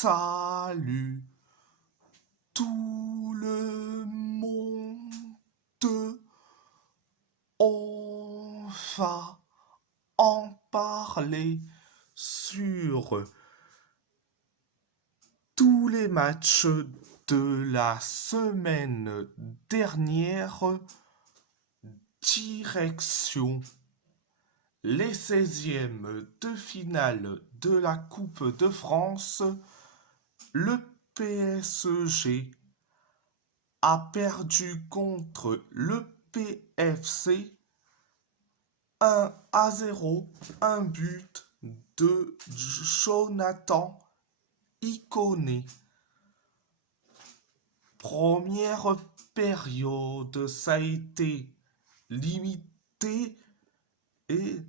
Salut tout le monde, on va en parler sur tous les matchs de la semaine dernière. Direction les 16e de finale de la Coupe de France. Le PSG a perdu contre le PFC 1-0, un but de Jonathan Iconé. Première période, ça a été limité et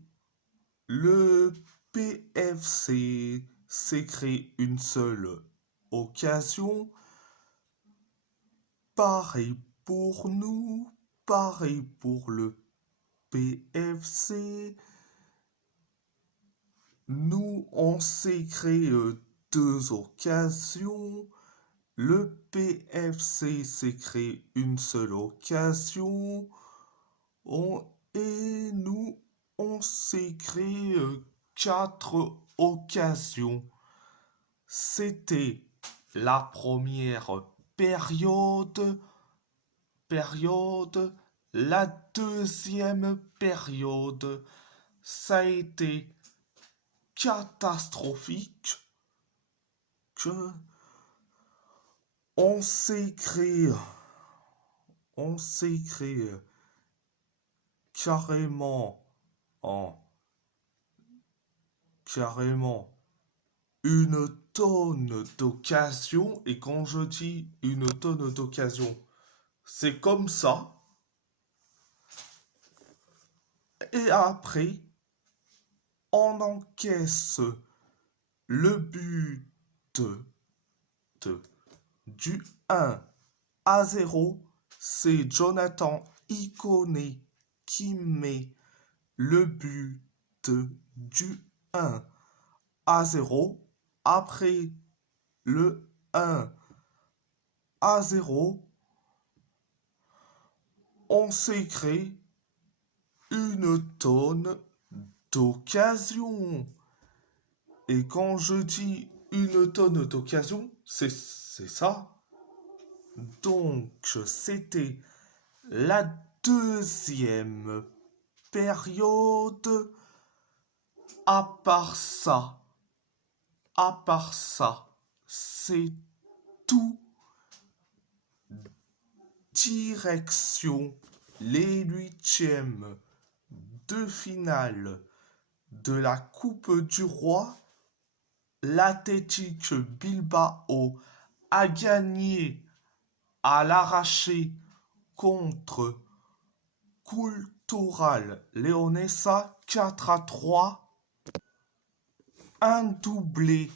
le PFC s'est créé une seule occasion. Pareil pour nous, pareil pour le PFC. Nous, on s'est créé deux occasions. Le PFC s'est créé une seule occasion. Et nous, on s'est créé quatre occasions. C'était la première période. La deuxième période, ça a été catastrophique. Que on s'est créé carrément une tonne d'occasions. Et quand je dis une tonne d'occasions, c'est comme ça. Et après, on encaisse le but du 1-0. C'est Jonathan Iconé qui met le but du 1-0. Après le 1-0, on s'est créé une tonne d'occasions. Et quand je dis une tonne d'occasions, c'est ça. Donc, c'était la deuxième période. À part ça, c'est tout. Direction les huitièmes de finale de la Coupe du Roi. L'Athletic Bilbao a gagné à l'arraché contre Cultural Leonesa 4-3. Un doublé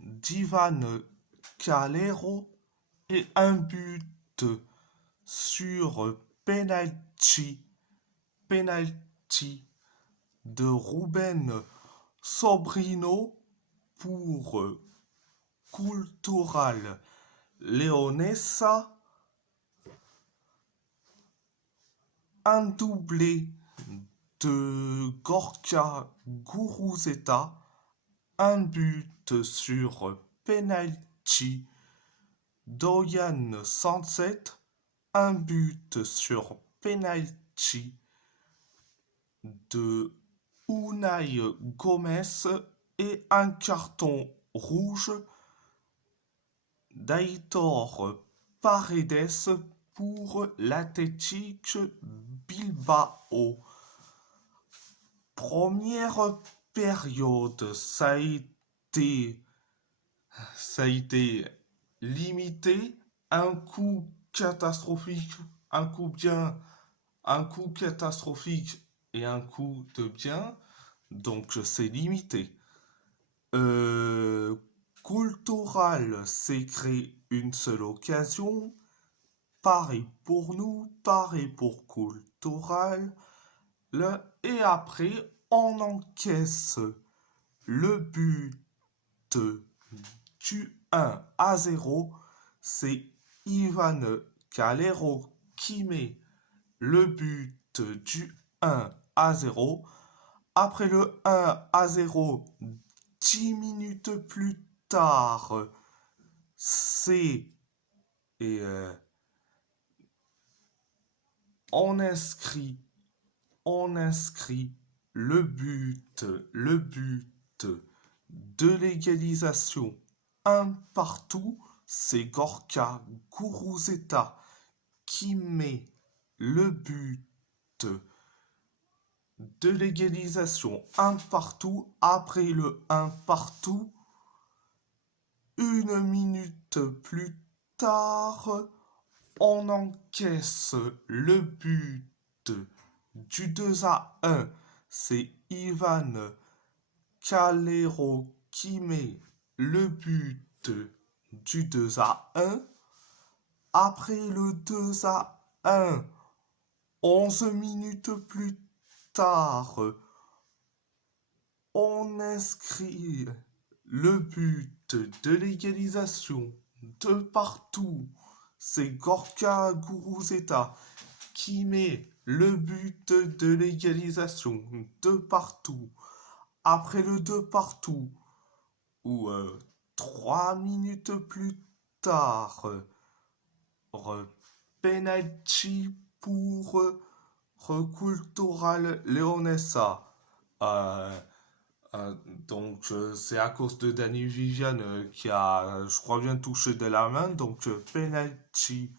d'Ivan Calero et un but sur penalty de Ruben Sobrino pour Cultural Leonesa. Un doublé de Gorka Guruzeta, un but sur penalty d'Oyan Sunset, un but sur penalty de Unai Gomez et un carton rouge d'Aitor Paredes pour l'Athletic Bilbao. Première période, ça a été limité, un coup catastrophique, un coup bien, un coup catastrophique et un coup de bien, donc c'est limité. Cultural s'est créé une seule occasion. Pareil pour nous, pareil pour Cultural. Et après, on encaisse le but du 1-0, c'est Ivan Calero qui met le but du 1-0. Après le 1-0, 10 minutes plus tard, c'est et on inscrit le but de l'égalisation un partout. C'est Gorka Guruzeta qui met le but de l'égalisation un partout. Après le un partout, une minute plus tard, on encaisse le but du 2-1. C'est Ivan Calero qui met le but du 2-1. Après le 2-1, 11 minutes plus tard, on inscrit le but de l'égalisation de partout. C'est Gorka Guruzeta qui met le but de l'égalisation de partout. Après le 2 partout, ou 3 minutes plus tard, penalty pour Cultural Leonessa. Donc c'est à cause de Danny Vivian qui a, je crois bien, touché de la main. Donc penalty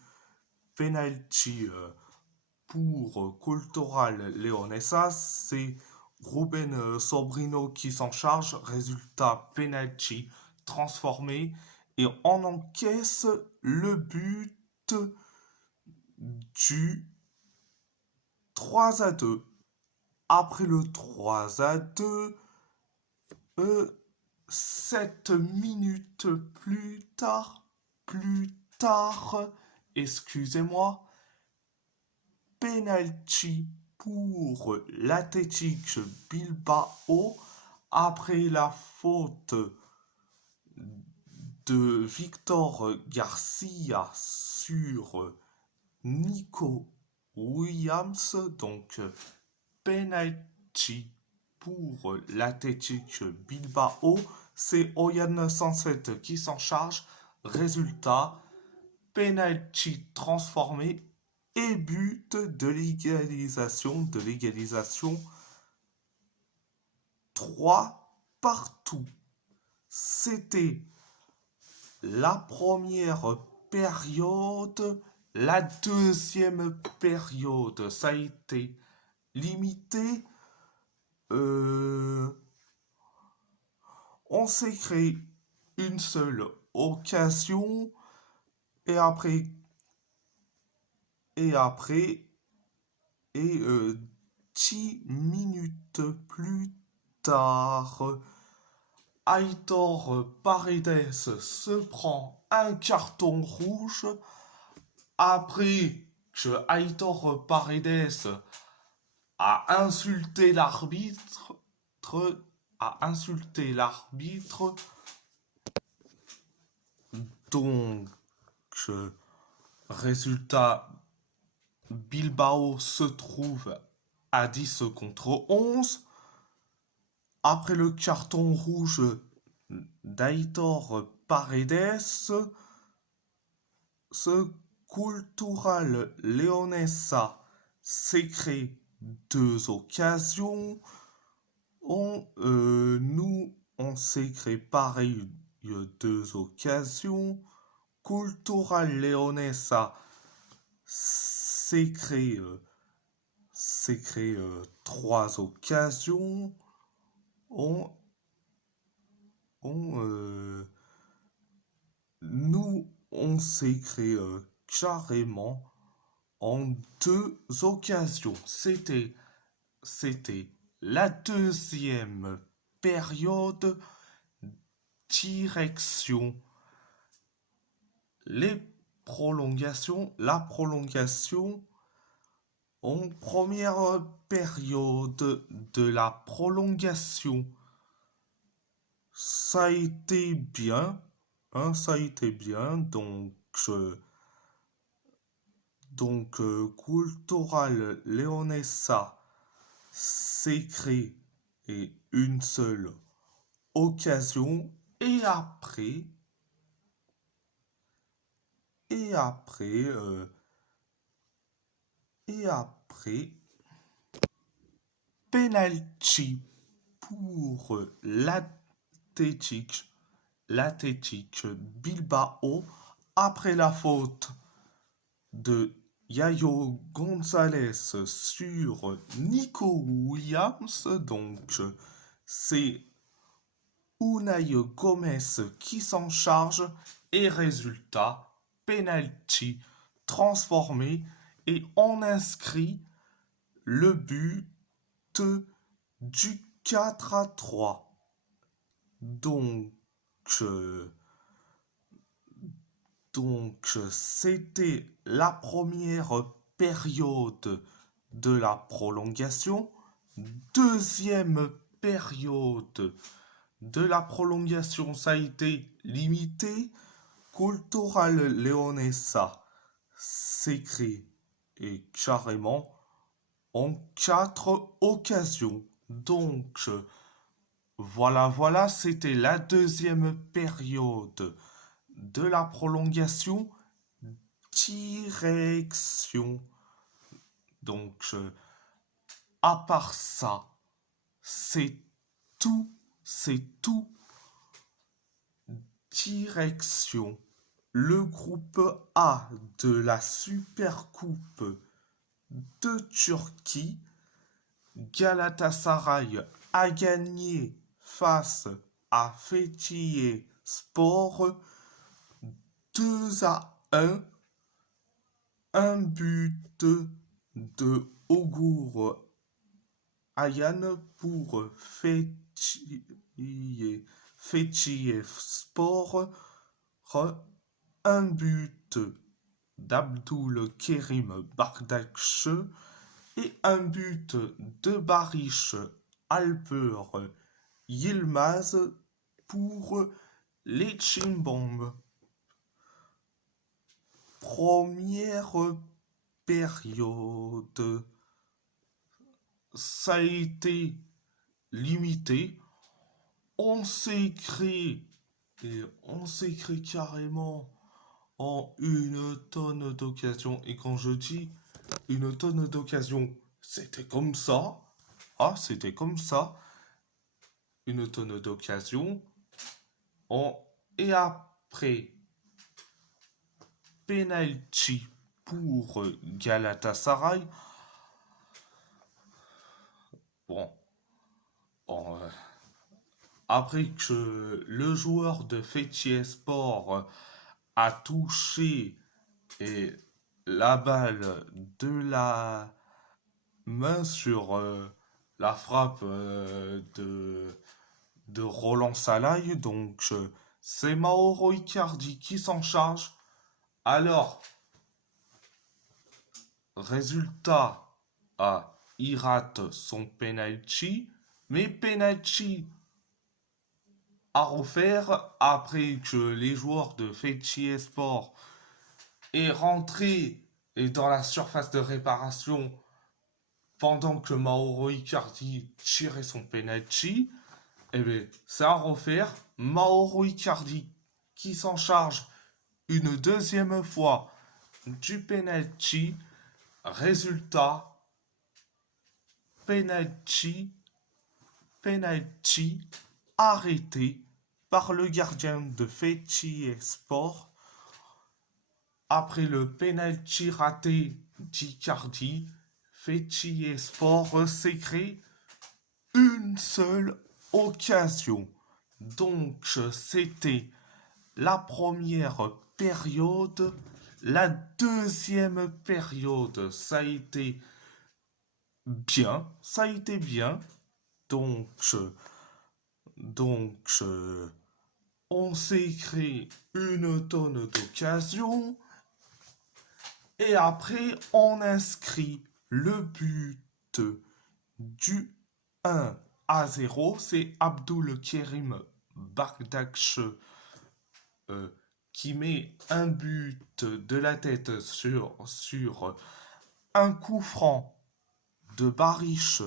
pour Cultural Leonessa. C'est Ruben Sobrino qui s'en charge. Résultat, penalty transformé. Et on encaisse le but du 3-2. Après le 3-2, 7 minutes plus tard, excusez-moi, penalty pour l'Athletic Bilbao après la faute de Victor Garcia sur Nico Williams. Donc penalty pour l'Athletic Bilbao. C'est Oyan 107 qui s'en charge. Résultat, penalty transformé et but de l'égalisation. 3 partout. C'était la première période. La deuxième période, ça a été limité. On s'est créé une seule occasion et après 10 minutes plus tard, Aitor Paredes se prend un carton rouge. Après que Aitor Paredes a insulté l'arbitre, donc résultat, Bilbao se trouve à 10 contre 11. Après le carton rouge d'Aitor Paredes, ce Cultural Leonessa s'est créé 2 occasions. On s'est créé pareil 2 occasions. Cultural Leonessa s'est créé 3 occasions. On s'est créé carrément en 2 occasions. C'était la deuxième période. Direction la prolongation en première période de la prolongation. Ça a été bien. Ça a été bien. Cultural Leonessa s'écrit et une seule occasion. Et après, et après, euh, et après, penalty pour l'Athletic Bilbao après la faute de Yayo Gonzalez sur Nico Williams. C'est Unai Gomez qui s'en charge et résultat, penalty transformé et on inscrit le but du 4-3. Donc, euh, c'était la première période de la prolongation. Deuxième période de la prolongation, ça a été limité. Cultural Leonessa s'écrit et carrément en 4 occasions. Voilà, c'était la deuxième période de la prolongation. Direction. Donc, à part ça, c'est tout. Direction. Le groupe A de la Supercoupe de Turquie. Galatasaray a gagné face à Fethiye Sport 2-1. Un but de Ogur Ayan pour Fethiye Sport. Un but d'Abdul Kerim Bardakche et un but de Barish Alper Yilmaz pour les Chimbom. Première période, ça a été limité. On s'écrit carrément en une tonne d'occasions. Et quand je dis une tonne d'occasions, c'était comme ça. Ah, c'était comme ça. Une tonne d'occasions. Et après, penalty pour Galatasaray. Bon, après que le joueur de Fethiye Sport a touché et la balle de la main sur la frappe de Roland Salaï. C'est Mauro Icardi qui s'en charge. Alors, résultat, il rate son penalty, mais penalty à refaire après que les joueurs de Fethiye Sport aient rentré et dans la surface de réparation pendant que Mauro Icardi tirait son penalty. Eh bien, c'est à refaire. Mauro Icardi qui s'en charge une deuxième fois du penalty. Résultat, penalty arrêté par le gardien de Fethiye Sport. Après le penalty raté d'Icardi, Fethiye Sport s'écrit une seule occasion. Donc c'était la première période. La deuxième période, ça a été bien. Donc, on s'est créé une tonne d'occasions. Et après, on inscrit le but du 1-0. C'est Abdul Kerim Bardakche qui met un but de la tête sur un coup franc de Barish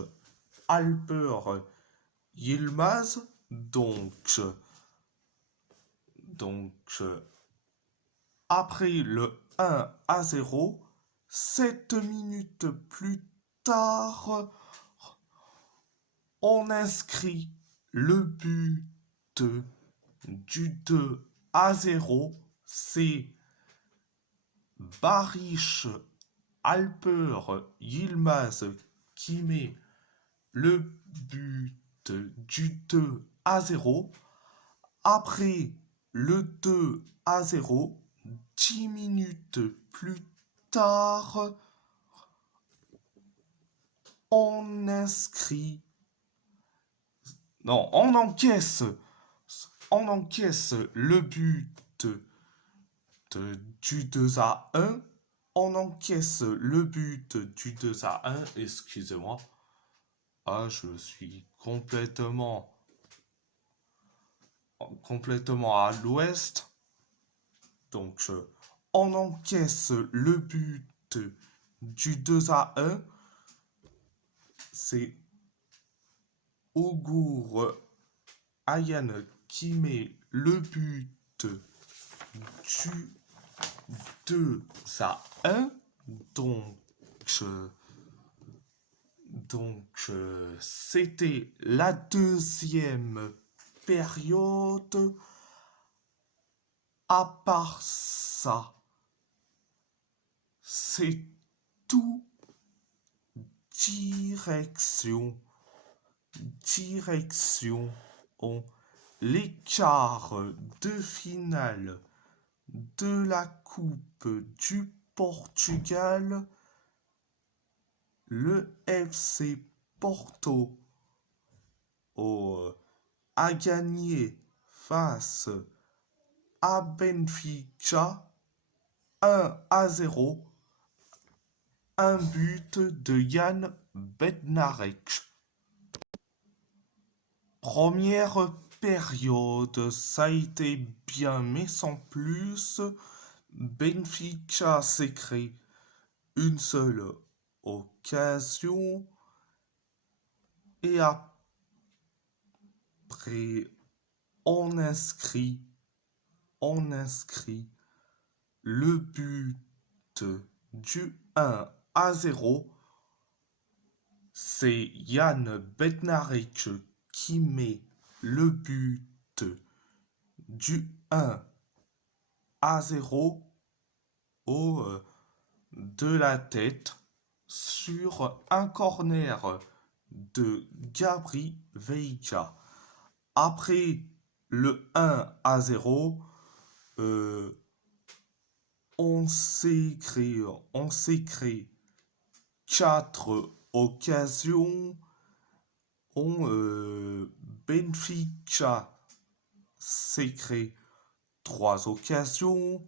Alper Yilmaz. Donc, après le 1-0, 7 minutes plus tard, on inscrit le but du 2-0. C'est Barish Alper Yilmaz qui met le but du 2-0. Après le 2-0, 10 minutes plus tard, on inscrit. Non, on encaisse le but du 2-1. On encaisse le but du 2-1. Excusez-moi. Ah, je suis complètement à l'ouest. Donc, on encaisse le but du 2-1. C'est Ogur Ayan qui met le but du 2-1. Donc, c'était la deuxième période. À part ça, c'est tout direction les quarts de finale de la Coupe du Portugal. Le FC Porto a gagné face à Benfica 1-0. Un but de Jan Bednarek. Première période, ça a été bien, mais sans plus. Benfica s'est créé une seule occasion. Et après, on inscrit le but du 1-0. C'est Jan Bednarek qui met le but du 1-0 de la tête sur un corner de Gabri Veiga. Après le 1-0, on s'est créé 4 occasions. Benfica s'est créé 3 occasions.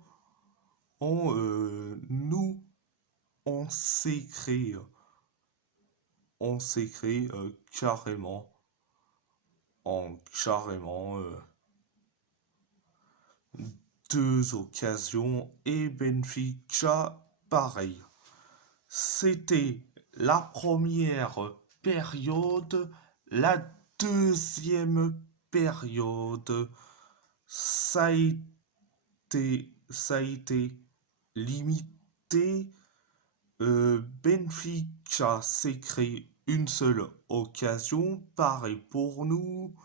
Nous, on s'est créé carrément 2 occasions et Benfica pareil. C'était la première période. La deuxième période, ça a été limité. Benfica s'est créé une seule occasion. Pareil pour nous.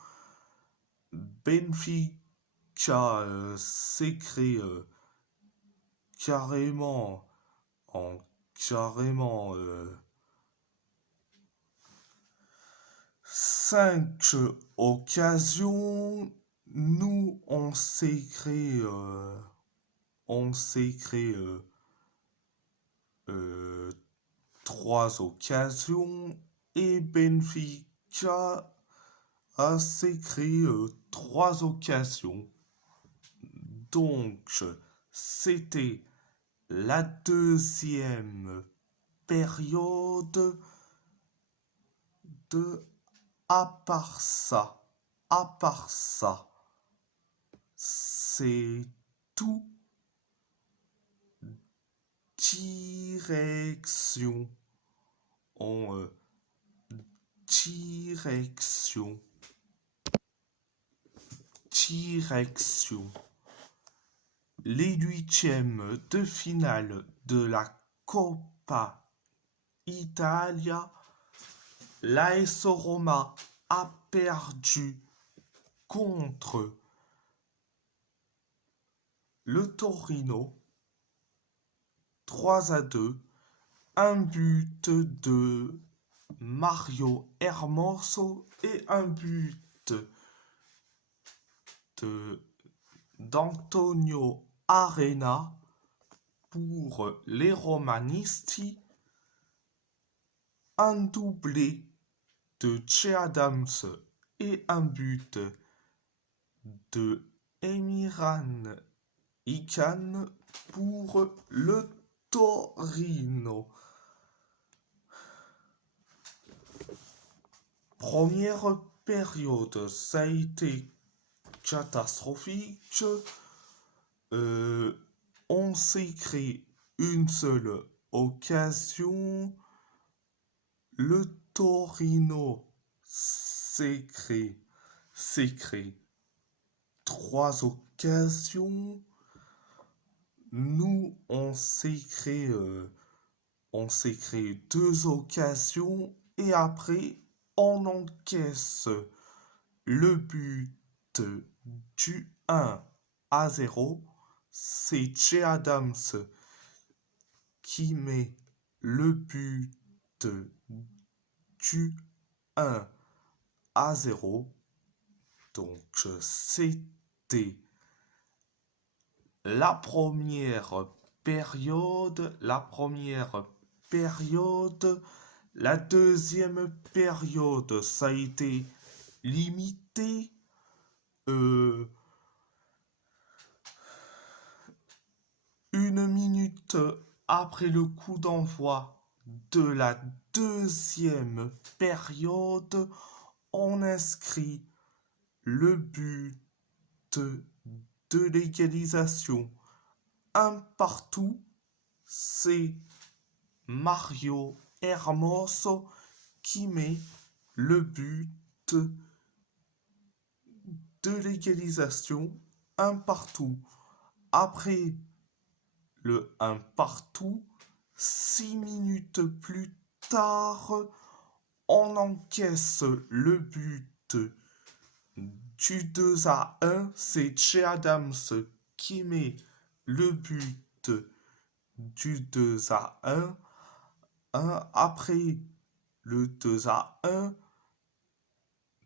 Benfica s'est créé carrément 5 occasions. Nous, on s'est créé 3 occasions et Benfica s'est créé 3 occasions. Donc, c'était la deuxième période. À part ça, c'est tout. Direction. En direction. Direction. Les huitièmes de finale de la Coppa Italia, l'AS Roma a perdu contre le Torino 3-2, un but de Mario Hermoso et un but d'Antonio Arena pour les Romanisti, un doublé de Che Adams et un but de Emirhan Ican pour le Torino. Première période, ça a été catastrophique. On s'est créé une seule occasion. Le Torino s'est créé 3 occasions. Nous, on s'est créé 2 occasions et après, on encaisse le but du 1-0. C'est Che Adams qui met le but du 1-0. Donc, c'était la première période. La deuxième période, ça a été limité. Une minute après le coup d'envoi de la deuxième période, on inscrit le but de l'égalisation. Un partout, c'est Mario Hermoso qui met le but de l'égalisation. Un partout. Après le 1 partout, 6 minutes plus tard, on encaisse le but du 2-1. C'est Che Adams qui met le but du 2-1. Après le 2-1,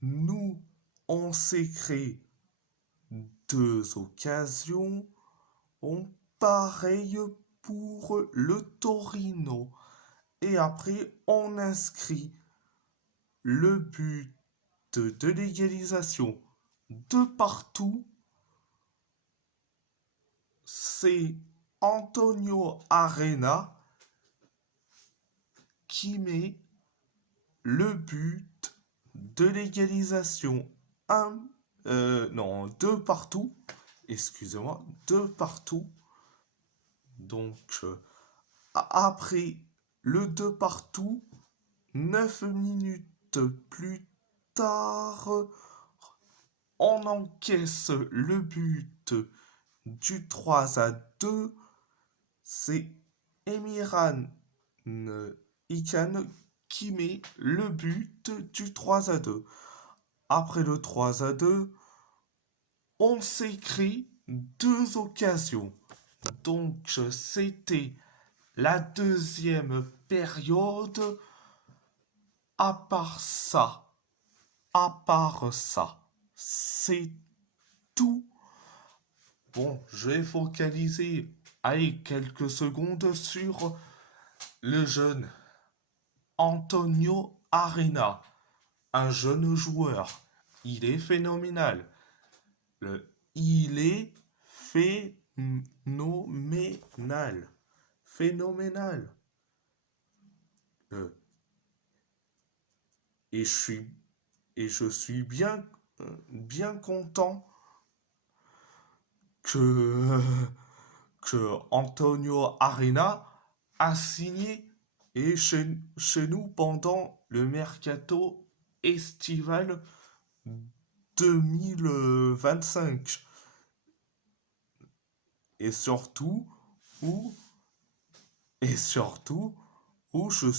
nous, on s'est créé 2 occasions. Pareil pour le Torino. Et après, on inscrit le but de l'égalisation de partout. C'est Antonio Arena qui met le but de l'égalisation 2 partout. Excusez-moi, 2 partout. Donc, après le 2 partout, 9 minutes plus tard, on encaisse le but du 3-2. C'est Emirhan Ican qui met le but du 3-2. Après le 3-2, on s'écrit 2 occasions. Donc, c'était la deuxième période. À part ça, c'est tout. Bon, je vais focaliser, quelques secondes sur le jeune Antonio Arena. Un jeune joueur. Il est phénoménal. Il est phénoménal. Phénoménal. Et je suis bien content que, que Antonio Arena a signé et chez nous pendant le mercato estival 2025. Et surtout, où, et surtout, où je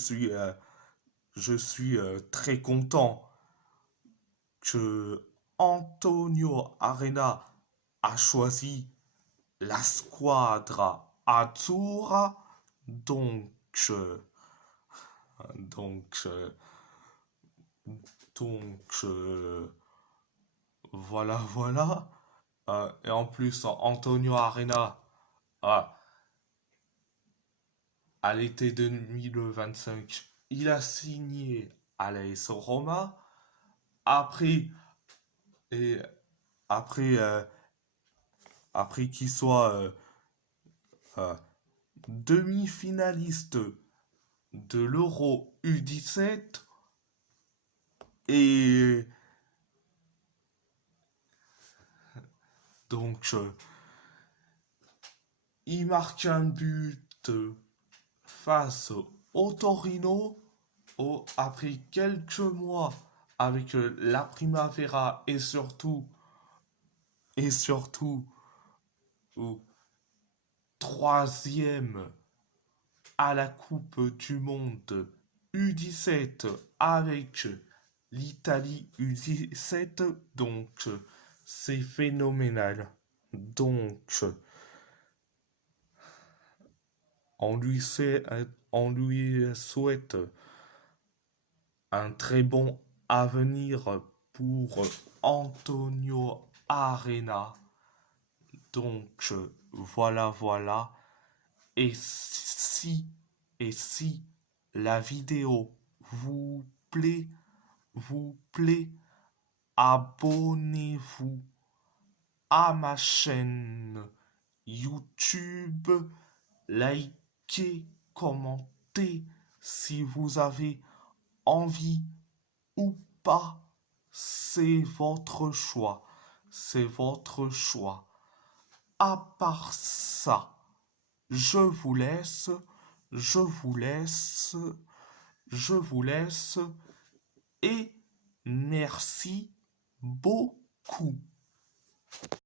suis très content que Antonio Arena a choisi la squadra azzurra, donc, euh, donc, euh, donc, voilà, voilà. Et en plus, Antonio Arena, ah, à l'été 2025, il a signé à l'AS Roma. Après, et après, après qu'il soit euh, demi-finaliste de l'Euro U17 et donc il marque un but face au Torino après quelques mois avec la Primavera et surtout au troisième à la Coupe du Monde U17 avec l'Italie U17, donc c'est phénoménal. Donc on lui, on lui souhaite un très bon avenir pour Antonio Arena. Donc voilà, voilà. Et si, et si la vidéo plaît, vous plaît, abonnez-vous à ma chaîne YouTube, likez, commentez si vous avez envie ou pas. C'est votre choix. C'est votre choix. À part ça, je vous laisse, je vous laisse, je vous laisse et merci beaucoup.